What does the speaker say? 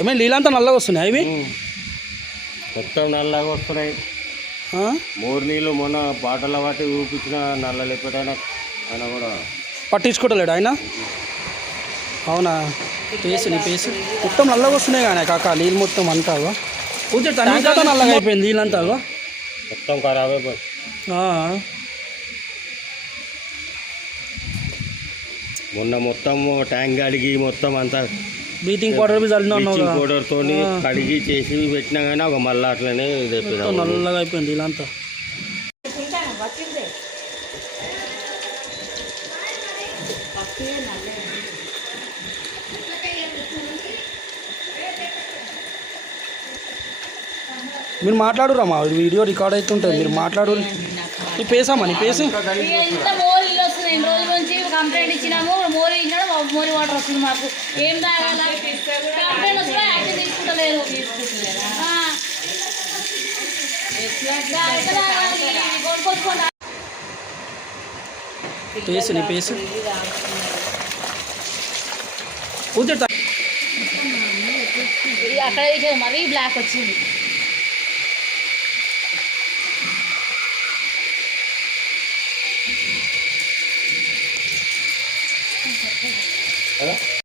ఏమైనా నీళ్ళంతా నల్లగా వస్తున్నాయి ఇవి మొత్తం నల్లగా వస్తున్నాయి. మోరు నీళ్ళు మొన్న బాటల వాటి ఊపించిన నల్ల లేకపోయినా ఆయన కూడా పట్టించుకోవట్లేడు ఆయన. అవునా? పేసు నీ పేసు మొత్తం నల్లగా వస్తున్నాయి కానీ కాక నీళ్ళు మొత్తం అంతా అంతా నల్లగా అయిపోయింది నీళ్ళంతా మొత్తం ఖరాబ్ అయిపోయింది. మొన్న మొత్తం ట్యాంక్ కడిగి మొత్తం అంతా బ్లీచింగ్ పౌడర్ బ్లీచింగ్ పౌడర్తో కడిగి చేసి పెట్టినా కానీ ఒక మళ్ళీ అట్లనే నల్లగా అయిపోయింది ఇలాంతా. మీరు మాట్లాడురా మా వీడియో రికార్డ్ అవుతుంటుంది. మీరు మాట్లాడు. నీ పేసమ్మా నీ పేసు కంప్లైంట్ ఇచ్చినాము. మోరి ఇచ్చినాడు, మోరి వాటర్ వస్తుంది మాకు. ఏం తాగాల కంప్లైంట్ వస్తున్నా యాక్షన్ తీసుకుంటలేరు. పేసు నీ పేసు అక్కడ మరీ బ్లాక్ వచ్చింది. Hello?